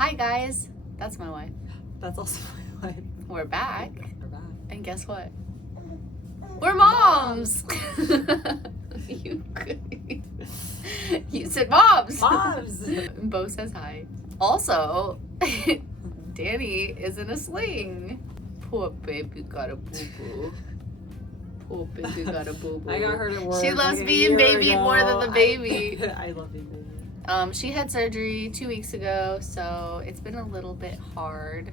Hi guys, that's my wife. That's also my wife. We're back. We're back. And guess what? We're moms! You said moms! Moms! Bo says hi. Also, Dani is in a sling. Poor baby got a boo-boo. Poor baby got a boo-boo. I got her to work. She loves like being baby ago. more than the baby. I love being baby. She had surgery 2 weeks ago, so it's been a little bit hard,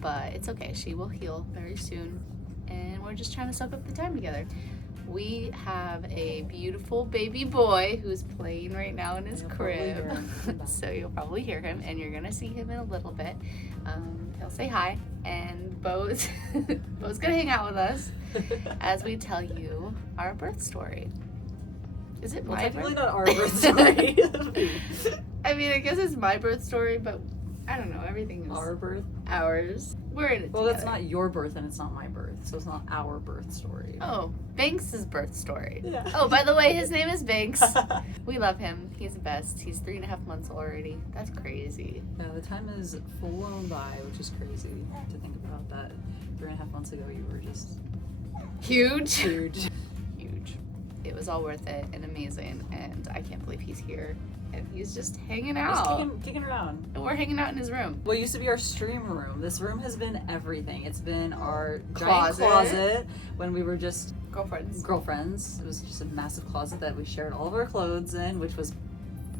but it's okay. She will heal very soon, and we're just trying to soak up the time together. We have a beautiful baby boy who's playing right now in his crib, so you'll probably hear him, and you're gonna see him in a little bit. He'll say hi, and Bo's gonna hang out with us as we tell you our birth story. Is it my technically not our birth story. I mean, I guess it's my birth story, but I don't know. Everything is Our birth? ours. We're in it Well, together. that's not your birth and it's not my birth, so it's not our birth story. Oh, Banks' birth story. Yeah. Oh, by the way, his name is Banks. We love him. He's the best. He's 3.5 months already. That's crazy. Yeah, the time is flown by, which is crazy to think about that. 3.5 months ago, you were just Huge. huge. Huge. It was all worth it and amazing, and I can't believe he's here. And he's just hanging out. Just kicking around. And we're hanging out in his room. What used to be our stream room. This room has been everything. It's been our Closet. giant closet when we were just Girlfriends. It was just a massive closet that we shared all of our clothes in, which was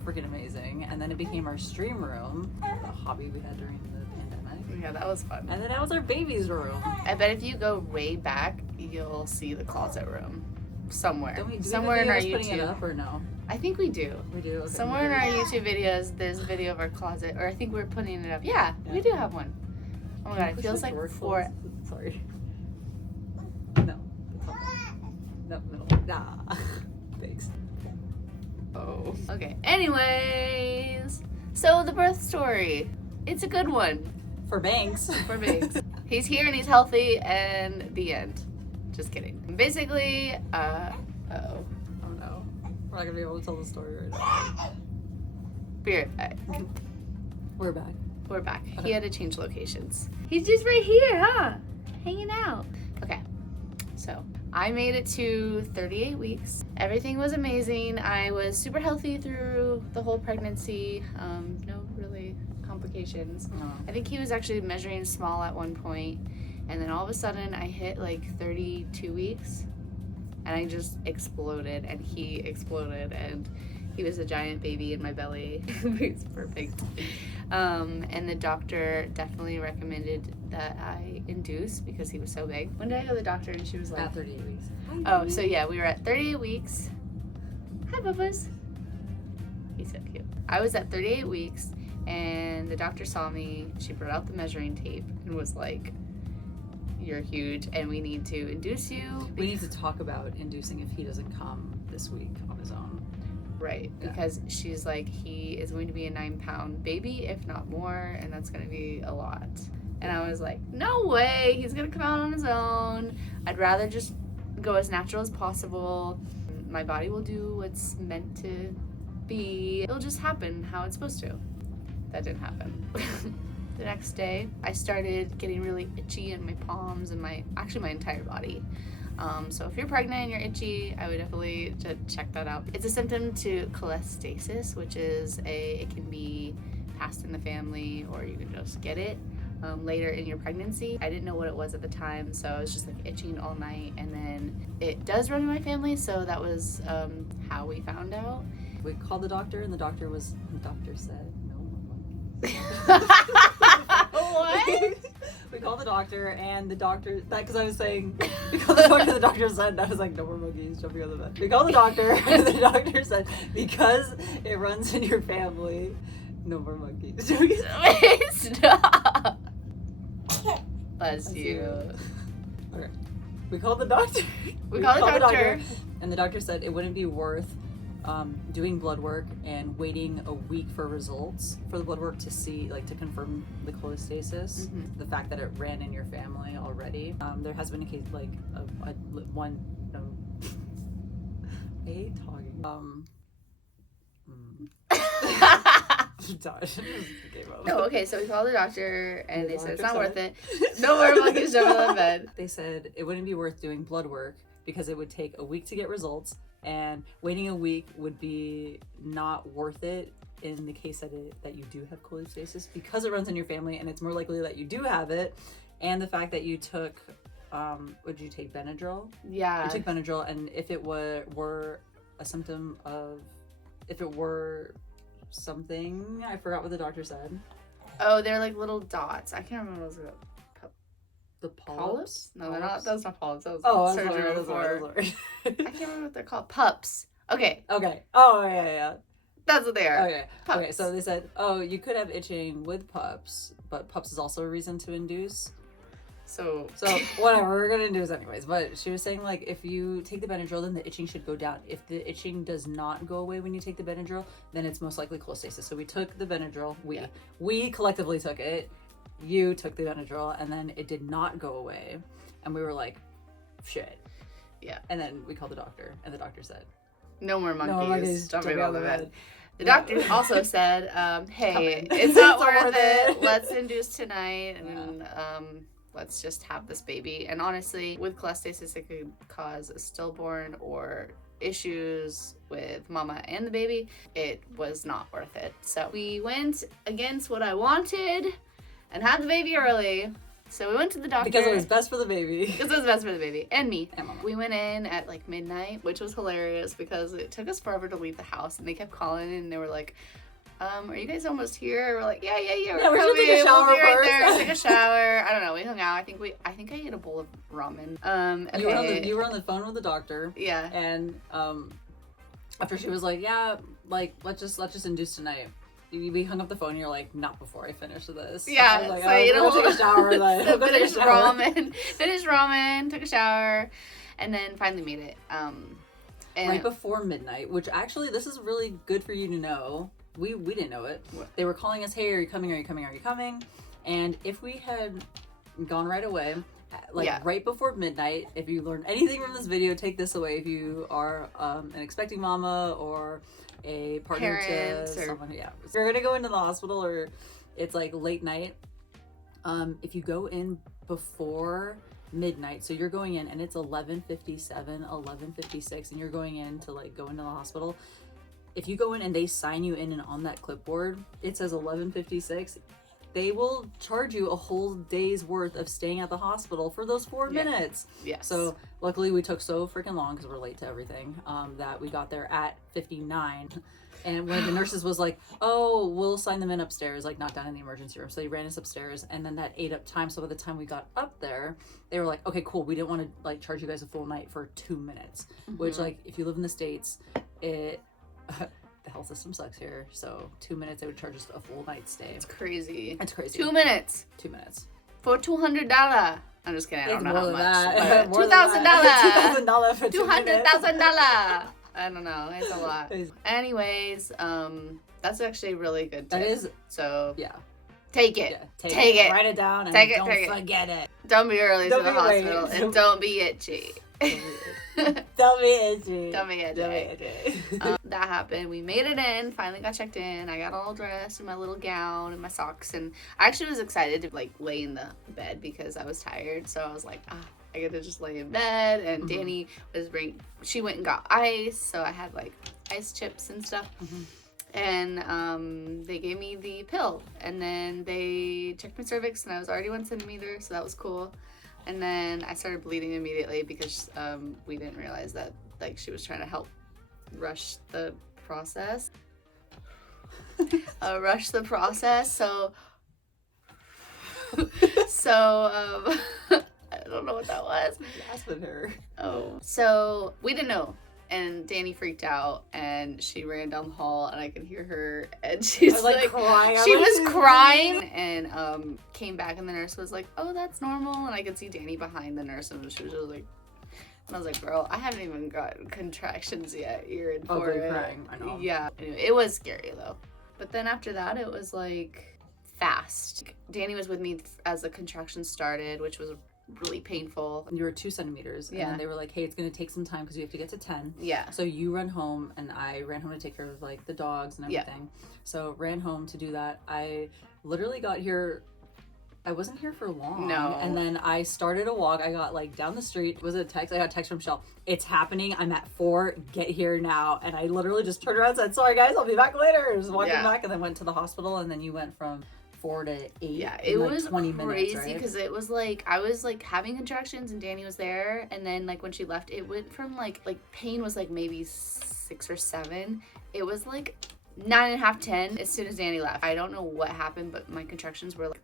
freaking amazing. And then it became our stream room, a hobby we had during the pandemic. Yeah, that was fun. And then that was our baby's room. I bet if you go way back, you'll see the closet room somewhere. Somewhere in our putting it YouTube. up or no? I think we do. We do. Okay, Somewhere in our YouTube videos, there's a video of our closet, or I think we're putting it up. Yeah, we do have one. Oh my god, it feels like four. Sorry. No. No, no. Nah. Thanks. Oh. Okay. Anyways, so the birth story. It's a good one For Banks. for Banks. He's here and he's healthy, and the end. Just kidding. Basically, uh-oh. Oh no. We're not gonna be able to tell the story right now. Be right back. We're back. We're back. Okay. He had to change locations. He's just right here, huh? Hanging out. Okay. So I made it to 38 weeks. Everything was amazing. I was super healthy through the whole pregnancy. No really complications. No. I think he was actually measuring small at one point, and then all of a sudden I hit like 32 weeks and I just exploded, and he exploded, and he was a giant baby in my belly. It was perfect. And the doctor definitely recommended that I induce because he was so big. When did I go to the doctor and she was like... At 38 weeks. Oh, so yeah, we were at 38 weeks. Hi, Bubba's. He's so cute. I was at 38 weeks, and the doctor saw me. She brought out the measuring tape and was like, "You're huge, and we need to induce you." We need to talk about inducing if he doesn't come this week on his own. Right, Yeah. because she's like, he is going to be a 9-pound baby, if not more, and that's going to be a lot. And I was like, no way, he's going to come out on his own. I'd rather just go as natural as possible. My body will do what's meant to be. It'll just happen how it's supposed to. That didn't happen. The next day, I started getting really itchy in my palms and my entire body. So if you're pregnant and you're itchy, I would definitely check that out. It's a symptom to cholestasis, which is it can be passed in the family, or you can just get it later in your pregnancy. I didn't know what it was at the time, so I was just like itching all night, and then it does run in my family, so that was how we found out. We called the doctor, and the doctor said no more What? We called the doctor, and the doctor, because I was saying, we called the doctor, the doctor said, and I was like, no more monkeys jumping on the bed. We called the doctor, and the doctor said, because it runs in your family, no more monkeys. Stop. Bless you. Okay. We called the doctor. We called the doctor. And the doctor said it wouldn't be worth doing blood work and waiting a week for results for the blood work to see, like, to confirm the cholestasis. Mm-hmm. The fact that it ran in your family already. There has been a case, like, I hate talking. Gave up. No, okay, so we called the doctor and they said it's not worth said- it. No more monkeys jumping on the bed. They said it wouldn't be worth doing blood work because it would take a week to get results, and waiting a week would be not worth it in the case that you do have cholestasis, because it runs in your family and it's more likely that you do have it. And the fact that you took, would you take Benadryl? Yeah. You took Benadryl, and if it were a symptom of, if it were something, I forgot what the doctor said. Oh, they're like little dots. I can't remember what it was. The Polyps? No, they're not. That's not polyps. That was Oh, surgery before. I can't remember what they're called. Pups. Okay. Okay. Oh, yeah. That's what they are. Okay. Pups. Okay, so they said, oh, you could have itching with pups, but pups is also a reason to induce. So Whatever, we're gonna induce anyways. But she was saying, like, if you take the Benadryl, then the itching should go down. If the itching does not go away when you take the Benadryl, then it's most likely cholestasis. So we took the Benadryl. We collectively took it. You took the Benadryl, and then it did not go away. And we were like, shit. Yeah. And then we called the doctor, and the doctor said, no more monkeys jumping on the bed. The Yeah. doctor also said, hey, Come in. it's not worth it. Let's induce tonight, and let's just have this baby. And honestly, with cholestasis, it could cause a stillborn or issues with mama and the baby. It was not worth it. So we went against what I wanted and had the baby early. So we went to the doctor. because it was best for the baby. Because it was best for the baby and me. And mama. We went in at like midnight, which was hilarious because it took us forever to leave the house, and they kept calling and they were like, are you guys almost here? We're like, yeah, we're we should coming. take a shower We'll be right first. there. Take a shower. I don't know. We hung out. I think I ate a bowl of ramen. Okay. You were on the phone with the doctor. Yeah. And after she was like, yeah, like let's just induce tonight. We hung up the phone and you're like, not before I finish this. Yeah, I was like, so you we'll know, take a shower then. so We'll take a finished shower. ramen, took a shower, and then finally made it. And Right before midnight, which actually this is really good for you to know. We didn't know it. What? They were calling us, hey, are you coming? Are you coming? Are you coming? And if we had gone right away, right before midnight, if you learned anything from this video, take this away. If you are an expecting mama or a partner Parents to or- someone, if you're gonna go into the hospital or it's like late night, if you go in before midnight, so you're going in and it's 11:57, 11:56, and you're going in to like go into the hospital. If you go in and they sign you in and on that clipboard it says 11:56, they will charge you a whole day's worth of staying at the hospital for those 4 minutes. Yes. So luckily we took so freaking long because we're late to everything, that we got there at 59. And one of the nurses was like, oh, we'll sign them in upstairs, like not down in the emergency room. So they ran us upstairs, and then that ate up time. So by the time we got up there, they were like, okay, cool. We didn't want to like charge you guys a full night for 2 minutes, which like if you live in the States, the health system sucks here. So 2 minutes, they would charge us a full night stay. It's crazy. It's crazy. 2 minutes 2 minutes. for $200. I'm just kidding. I don't know how much. More than that. $2,000. $2,000 for 2 minutes. $200,000. I don't know. It's a lot. Anyways, that's actually a really good tip. That is, So yeah. Take it. Yeah, Take it. Write it down and Take it, don't take it. forget it. Don't be early Don't to the be late. hospital and don't be itchy. Don't be itchy. Don't be itchy. Don't be itchy. That happened. We made it in. Finally got checked in. I got all dressed in my little gown and my socks, and I actually was excited to like lay in the bed because I was tired. So I was like, I get to just lay in bed. And Dani she went and got ice, so I had like ice chips and stuff. And they gave me the pill, and then they checked my cervix, and I was already 1 centimeter, so that was cool. And then I started bleeding immediately because we didn't realize that like she was trying to help rush the process. So I don't know what that was. Asking her. Oh, so we didn't know. And Dani freaked out, and she ran down the hall, and I could hear her, and she's I was like crying. she was crying, and came back, and the nurse was like, "Oh, that's normal," and I could see Dani behind the nurse, and she was just like, and I was like, "Girl, I haven't even got contractions yet. You're in for it." Crying. I know. Yeah. Anyway, it was scary though. But then after that, it was like fast. Dani was with me as the contractions started, which was really painful. You were 2 centimeters. And then they were like, hey, it's going to take some time because you have to get to 10. Yeah. So you run home, and I ran home to take care of like the dogs and everything. So ran home to do that. I literally got here. I wasn't here for long. No. And then I started a walk. I got like down the street. Was it a text? I got a text from Chel. It's happening. I'm at 4. Get here now. And I literally just turned around and said, sorry guys, I'll be back later. I was walking back and then went to the hospital. And then you went from 4 to 8. Yeah, it like was 20 crazy because it was like I was like having contractions and Dani was there, and then like when she left, it went from like pain was like maybe 6 or 7. It was like 9.5, 10 as soon as Dani left. I don't know what happened, but my contractions were like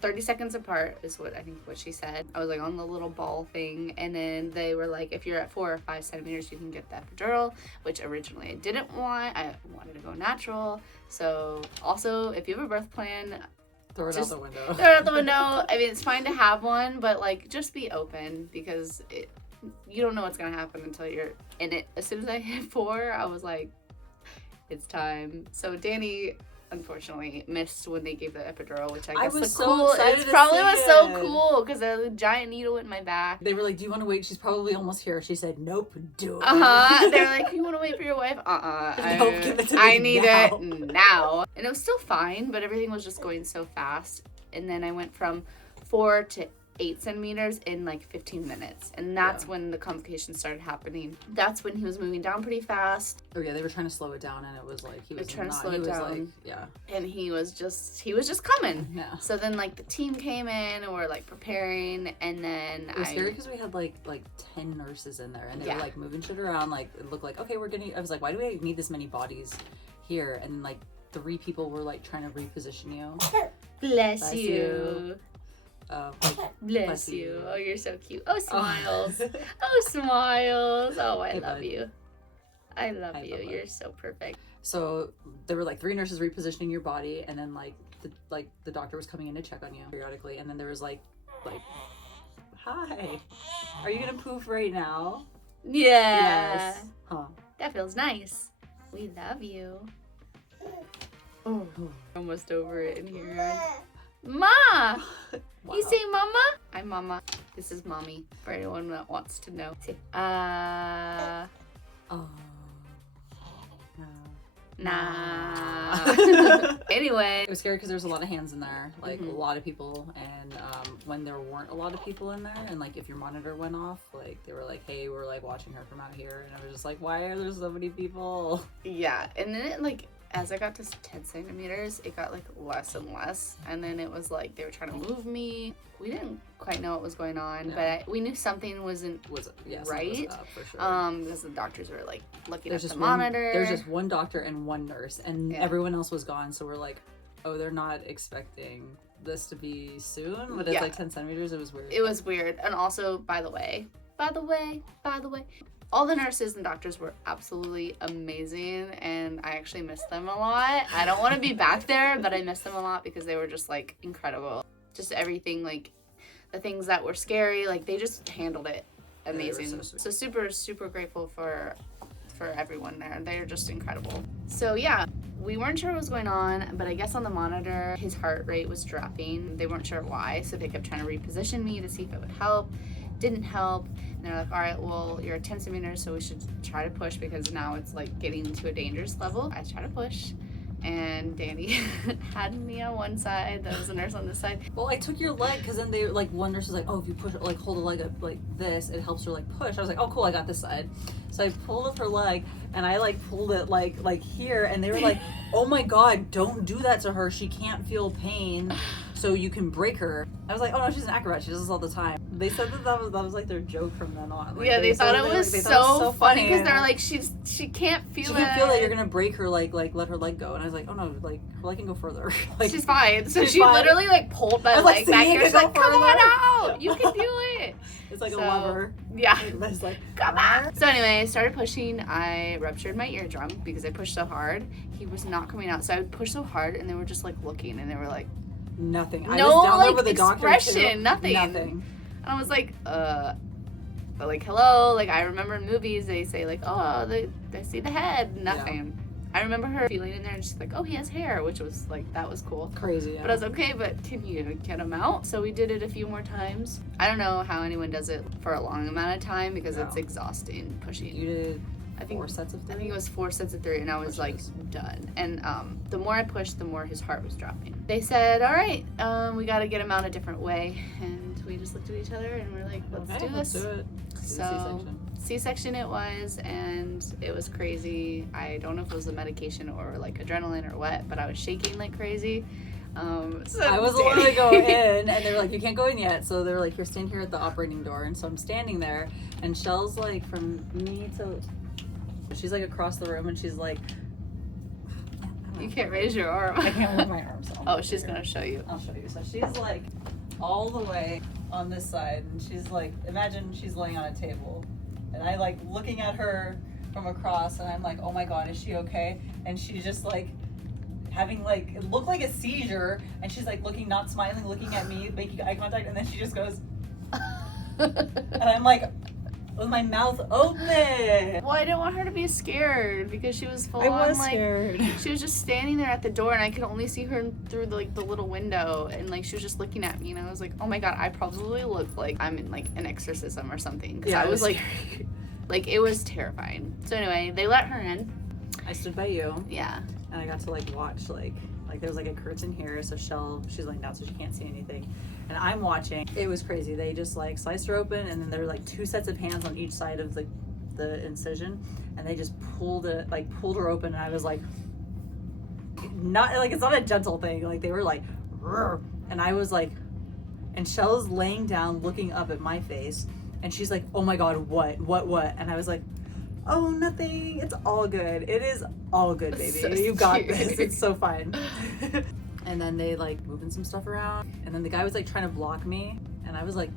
30 seconds apart is what I think what she said. I was like on the little ball thing, and then they were like, if you're at 4 or 5 centimeters, you can get the epidural, which originally I didn't want. I wanted to go natural. So also, if you have a birth plan, throw it out the window. Throw it out the window. I mean, it's fine to have one, but like just be open because you don't know what's gonna happen until you're in it. As soon as I hit 4, I was like, it's time. So Dani unfortunately missed when they gave the epidural, which I guess was was so cool. excited It to probably see was it. so cool because a giant needle in my back. They were like, do you want to wait? She's probably almost here. She said, nope, do it. They're like, you want to wait for your wife? Nope, give it to me I need now. it now. And it was still fine, but everything was just going so fast. And then I went from 4 to 8 centimeters in like 15 minutes. And that's when the complications started happening. That's when he was moving down pretty fast. Oh yeah, they were trying to slow it down, and it was like he was trying to not, slow he it was down. like, yeah. And he was just coming. Yeah. So then like the team came in and we're like preparing, and then It was scary because we had like 10 nurses in there, and they were like moving shit around. Like it looked like, okay, I was like, why do we need this many bodies here? And then like 3 people were like trying to reposition you. Bless you. Like, Bless you. Oh, you're so cute. Oh, smiles. Oh, smiles. Oh, I love you. I love you. You're so perfect. So there were like 3 nurses repositioning your body, and then like the doctor was coming in to check on you periodically, and then there was like, hi, are you gonna poof right now? Yeah. Yes. Huh. That feels nice. We love you. Oh. Almost over it in here. Ma! Wow. You say mama? I'm mama. This is mommy, for anyone that wants to know. Say, Oh. nah. Anyway. It was scary because there was a lot of hands in there, like a lot of people, and when there weren't a lot of people in there, and like if your monitor went off, like they were like, hey, we're like watching her from out here, and I was just like, why are there so many people? Yeah, and then it like, as I got to 10 centimeters, it got like less and less, and then it was like they were trying to move me. We didn't quite know what was going on, but we knew something wasn't right. Up, for sure. Because the doctors were like looking There's at just the monitor. There's just one doctor and one nurse, and everyone else was gone. So we're like, oh, they're not expecting this to be soon, but it's like 10 centimeters. It was weird. It was weird, and also, by the way, all the nurses and doctors were absolutely amazing, and I actually miss them a lot. I don't want to be back there, but I miss them a lot because they were just like incredible. Just everything, like the things that were scary, like they just handled it amazing. So super, super grateful for everyone there. They're just incredible. So yeah, we weren't sure what was going on, but I guess on the monitor, his heart rate was dropping. They weren't sure why, so they kept trying to reposition me to see if it would help. Didn't help. And they're like, all right, well, you're at 10 centimeters, so we should try to push because now it's like getting to a dangerous level. I try to push, and Dani had me on one side. There was a nurse on this side. Well, I took your leg because then they like one nurse was like, oh, if you push, like hold a leg up like this, it helps her like push. I was like, oh, cool, I got this side. So I pulled up her leg, and I like pulled it like here, and they were like, oh my god, don't do that to her. She can't feel pain, so you can break her. I was like, oh no, she's an acrobat. She does this all the time. They said that was like their joke from then on. Like, yeah, they thought it was so funny because they're like, she can't feel it. She can't feel that you're gonna break her, like let her leg go. And I was like, oh no, like her leg can go further. Like, she's fine. So she's she fine. literally like pulled my leg back here. She's like, come on out, you can do it. It's like a lever. Yeah. It's like, come on. So anyway, I started pushing. I ruptured my eardrum because I pushed so hard. He was not coming out. So I would push so hard, and they were just like looking, and they were like, nothing. I no, was down like there with the doctor expression, too. nothing. And I was like, but like, hello. Like I remember in movies they say like, oh, they see the head. Nothing. I remember her feeling in there and she's like, oh, he has hair, which was like, that was cool. Crazy, yeah. But I was okay, but can you get him out? So we did it a few more times. I don't know how anyone does it for a long amount of time because it's exhausting pushing. You did I think 4 sets of 3? I think it was 4 sets of 3, and I was like done. And the more I pushed, the more his heart was dropping. They said, all right, we got to get him out a different way. And we just looked at each other and we're like, let's do this. Let's do it. So C-section it was, and it was crazy. I don't know if it was the medication or like adrenaline or what, but I was shaking like crazy. So I was literally going in, and they were like, you can't go in yet. So they were like, you're standing here at the operating door. And so I'm standing there, and Chel's like from me to... She's like across the room, and she's like... You can't raise your arm. I can't move my arm, so... Oh, she's going to show you. I'll show you. So she's like all the way on this side, and she's like, imagine she's laying on a table. And I like looking at her from across, and I'm like, oh my God, is she okay? And she's just like having like, it looked like a seizure, and she's like looking, not smiling, looking at me, making eye contact, and then she just goes... And I'm like... with my mouth open. Well, I didn't want her to be scared because she was full I on was like scared. she was just standing there at the door and I could only see her through the, like the little window and like she was just looking at me and I was like, oh my God, I probably look like I'm in like an exorcism or something because I was like like it was terrifying. So anyway, they let her in. I stood by you. Yeah. And I got to like watch like there was like a curtain here, so she's laying down so she can't see anything. And I'm watching. It was crazy. They just like sliced her open, and then there were like 2 sets of hands on each side of the incision, and they just pulled her open, and I was like, not like, it's not a gentle thing. Like they were like, "Rrr." And I was like, and Chel's laying down looking up at my face, and she's like, oh my God, what? And I was like, oh, nothing. It's all good. It is all good, baby. So you got cute. this. It's so fine. And then they like moving some stuff around, and then the guy was like trying to block me, and I was like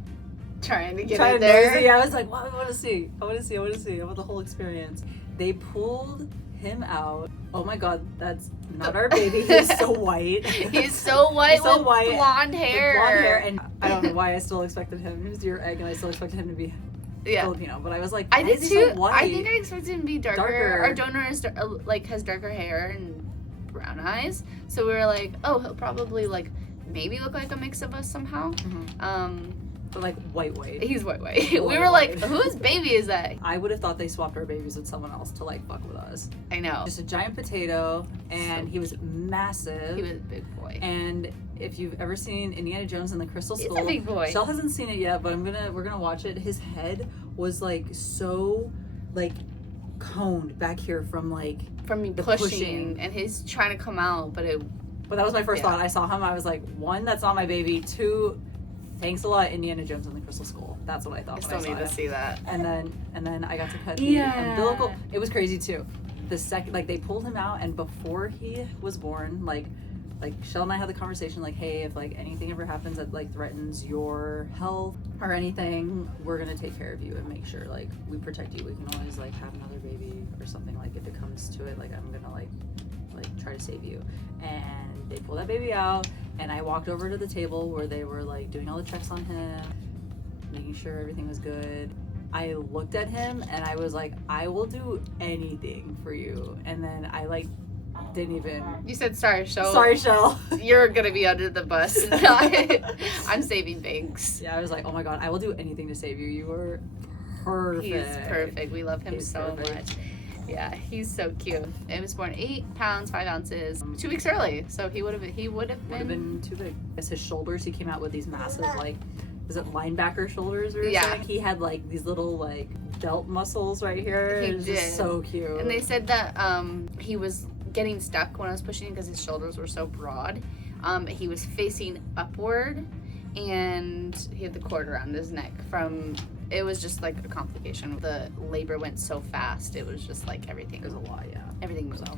trying to get in there. Nosy. I was like, well, I want to see. I want the whole experience. They pulled him out. Oh my God, that's not our baby. He's so white. He's so white with blonde hair. Blonde hair, and I don't know why I still expected him. He was your egg, and I still expected him to be Filipino, but I was like, I did too. So I think I expected him to be darker. Our donor is has darker hair and brown eyes, so we were like, oh, he'll probably like maybe look like a mix of us somehow. But like white. He's white. We were like, whose baby is that? I would have thought they swapped our babies with someone else to like fuck with us. I know. Just a giant potato, and he was massive. He was a big boy. And if you've ever seen Indiana Jones and the Crystal Skull, he's a big boy. Chel hasn't seen it yet, but we're gonna watch it. His head was like so like coned back here from me pushing, and he's trying to come out, but that was my first thought. I saw him, I was like, 1, that's not my baby. 2, thanks a lot, Indiana Jones and the Crystal Skull. That's what I thought. I still need to see that. And then I got to cut the umbilical. It was crazy too. The second, like, they pulled him out, and before he was born, like Chel and I had the conversation, like, hey, if like anything ever happens that like threatens your health or anything, we're gonna take care of you and make sure like we protect you. We can always like have another baby or something, like if it comes to it, like I'm gonna like try to save you. And they pulled that baby out, and I walked over to the table where they were like doing all the checks on him, making sure everything was good. I looked at him and I was like, I will do anything for you. And then I like didn't even. You said sorry, Chel. Sorry, Chel. You're gonna be under the bus. I'm saving Banks. Yeah, I was like, oh my God, I will do anything to save you. You were perfect. He's perfect. We love him so much. Yeah, he's so cute. He was born 8 pounds 5 ounces 2 weeks early, so he would have been too big. His shoulders, he came out with these massive like, was it linebacker shoulders or something? He had like these little like delt muscles right here. It was just so cute. And they said that he was getting stuck when I was pushing because his shoulders were so broad. He was facing upward, and he had the cord around his neck it was just like a complication. The labor went so fast. It was just like everything. It was a lot, yeah. Everything was so.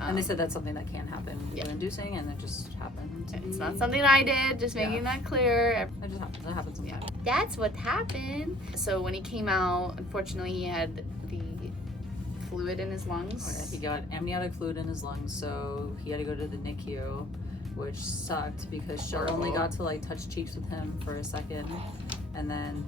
And they said that's something that can happen with inducing, and it just happened. It's not something I did, just making that clear. It just happens. It happens sometimes. Yeah. That's what happened. So when he came out, unfortunately, he had the fluid in his lungs. Oh, yeah. He got amniotic fluid in his lungs, so he had to go to the NICU, which sucked because Chel only got to like touch cheeks with him for a second, and then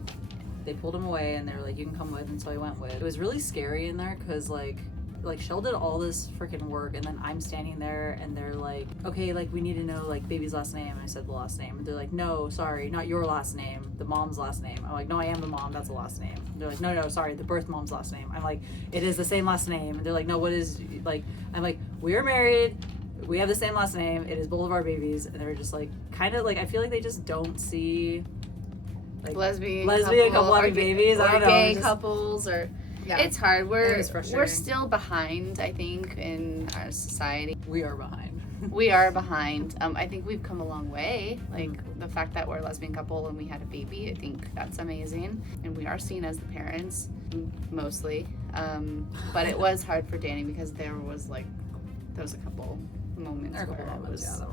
they pulled him away and they were like, you can come with, and so I went with. It was really scary in there because like like Chel did all this freaking work, and then I'm standing there and they're like, okay, like we need to know like baby's last name. And I said the last name, and they're like, no, sorry, not your last name, the mom's last name. I'm like, no, I am the mom, that's the last name. And they're like, no, sorry, the birth mom's last name. I'm like, it is the same last name. And they're like, no, what is, like, I'm like, we are married, we have the same last name, it is both of our babies. And they're just like, kind of like, I feel like they just don't see like lesbian couple having babies. I don't know, gay just, couples, or yeah, it's hard. We're frustrating. still behind, I think, in our society. We are behind. We are behind. I think we've come a long way. Like the fact that we're a lesbian couple and we had a baby, I think that's amazing. And we are seen as the parents, mostly. But it was hard for Dani because there was a couple moments There are a couple where moments, yeah,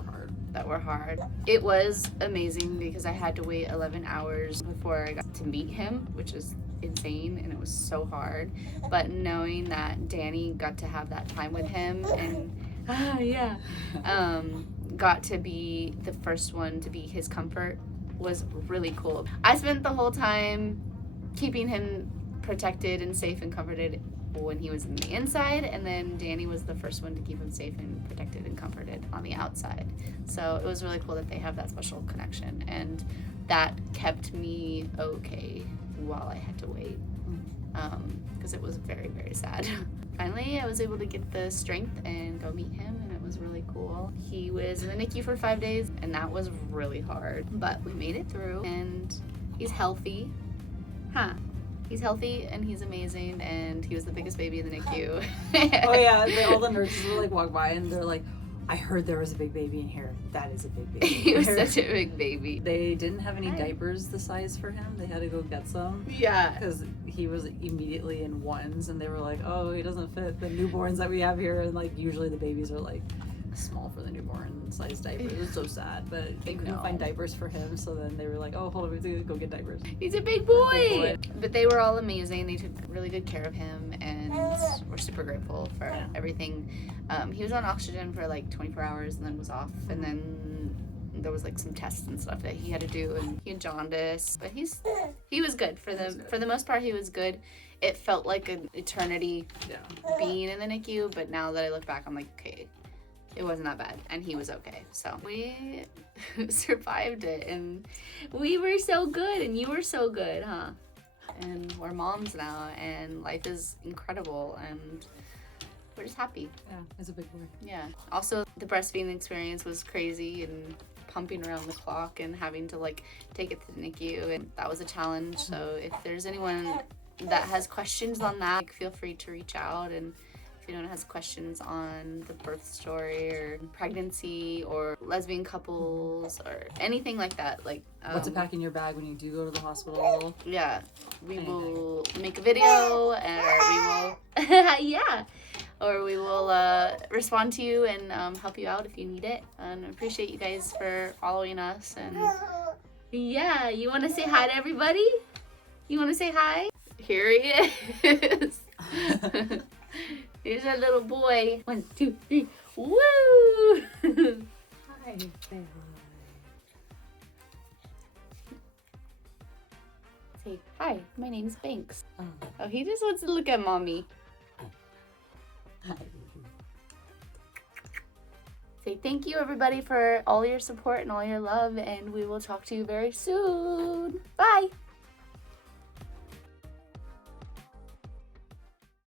that were hard. It was amazing because I had to wait 11 hours before I got to meet him, which is insane, and it was so hard. But knowing that Dani got to have that time with him and got to be the first one to be his comfort was really cool. I spent the whole time keeping him protected and safe and comforted when he was in the inside, and then Dani was the first one to keep him safe and protected and comforted on the outside. So it was really cool that they have that special connection, and that kept me okay while I had to wait, because it was very, very sad. Finally, I was able to get the strength and go meet him, and it was really cool. He was in the NICU for 5 days, and that was really hard, but we made it through, and he's healthy. He's healthy and he's amazing, and he was the biggest baby in the NICU. Oh yeah, all the nurses would like walk by and they're like, I heard there was a big baby in here. That is a big baby. He was such a big baby. They didn't have any diapers the size for him. They had to go get some. Yeah. Because he was immediately in ones, and they were like, oh, he doesn't fit the newborns that we have here. And like usually the babies are like small for the newborn size diapers. It was so sad, but they couldn't find diapers for him, so then they were like, oh, hold on, we have to go get diapers. He's a big boy. But they were all amazing. They took really good care of him, and we're super grateful for everything. He was on oxygen for like 24 hours and then was off, and then there was like some tests and stuff that he had to do, and he had jaundice, but he was good for the most part. He was good. It felt like an eternity being in the NICU, but now that I look back, I'm like, okay, it wasn't that bad, and he was okay. So we survived it, and we were so good, and you were so good, huh? And we're moms now, and life is incredible, and we're just happy. Yeah, it's a big boy. Yeah. Also, the breastfeeding experience was crazy, and pumping around the clock and having to like take it to the NICU, and that was a challenge. So if there's anyone that has questions on that, like, feel free to reach out. And if anyone has questions on the birth story or pregnancy or lesbian couples or anything like that, like what to pack in your bag when you do go to the hospital. Yeah, we will make a video, and we will or we will respond to you and help you out if you need it. And I appreciate you guys for following us. And yeah, you want to say hi to everybody? You want to say hi? Here he is. Here's our little boy. 1, 2, 3. Woo! Hi, family. Say hi. My name's Banks. Oh, he just wants to look at mommy. Say thank you, everybody, for all your support and all your love, and we will talk to you very soon. Bye.